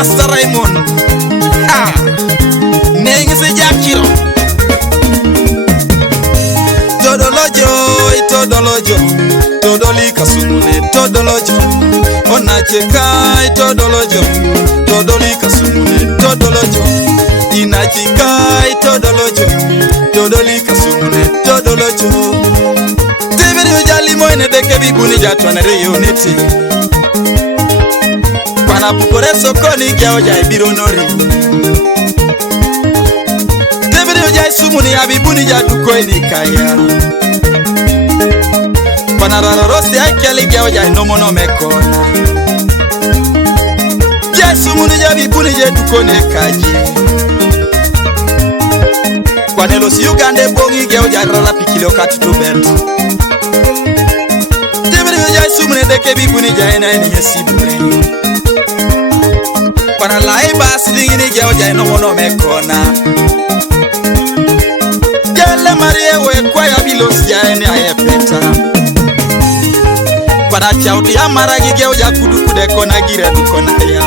Pastor Raymond. Nengi se jakiro. Todolojo, Aitodolojo. Todolika sumune, Todolojo. Onacheka, Aitodolojo. Todolika sumune, Todolojo. Inachika, Aitodolojo. Todolika sumune, Todolojo. Tebiri ujali moine deke bibuni jatwane reuniti. Kwana pukore sokoni kia oja ibiro nori. Tebiri ujai sumuni abibuni jatuko enikaya. Kwana rarorosti aikeli kia oja inomono mekona. Jai sumuni jabibuni jatuko nekaji. Kwane losi Ugande bongi kia oja rala pikilo katutu betu. Tebiri ujai sumuni deke bibuni jaina eni yesibure. Kwana laiba sidingini kia oja inomono mekona. Jale marie we kwa ya bilosi ya eni ayepeta. Kwana chauti ya maragi kia oja kudukude kona gire dukona ya.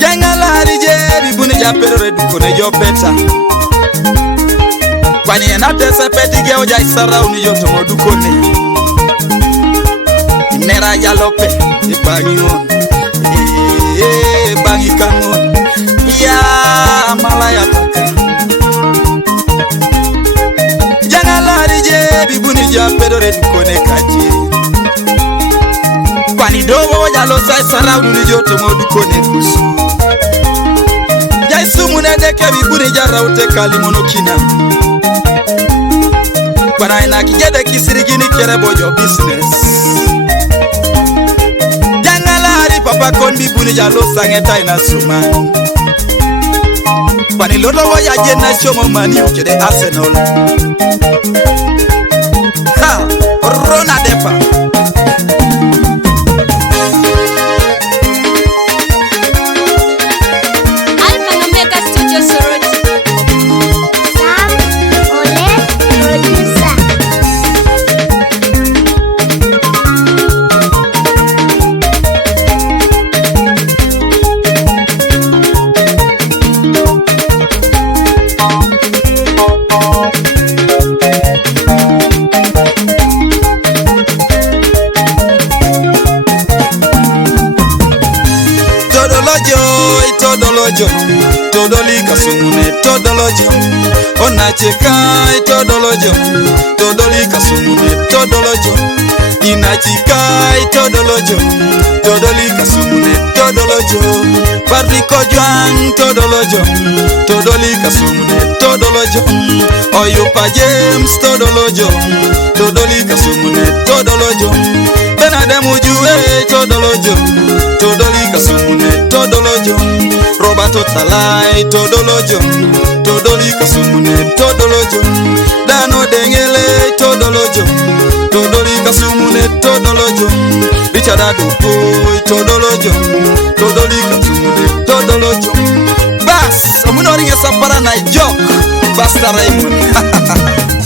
Janga lari je bibuni japero dukone jopeta. Kwani enate peti kia oja isara uniyoto modukone. Nera jalope ibangi on. Bangi kangon ya malaya taka. Janga lari je bibuni japero dukone kaji. Kwani dobo jalo sai saraudu ni joto modukone kusu. Aisumunet deke bibuni jaraute kali monokina. Kwana ina kijede kisirigini kere bojo business. Janga lari papa kon bibuni jalo sangeta ina suman. Kwani lodo woya jena shomo mani ukede Arsenal. Rona depa. Aitodolojo, Todolika sumune, Todolojo. Onacheka, Aitodolojo, Todolika sumune, Todolojo. Inachika, Aitodolojo, Todolika sumune, Todolojo. Barriko Juan, Todolojo, Todolika sumune, Todolojo. Oyupa James, Todolojo, Todolika sumune, Todolojo. Benademu Juwe, Todolojo, Todolika sumune, Todolojo. Roberto Talai, Todolojo, Todolika sumune, Todolojo. Dano Dengele, Todolojo, Todolika sumune, Todolojo. Richard Adupo, Todolojo, Todolika sumune, Todolojo. Bas, amunori ngesapara na joke, Pastor Raymond.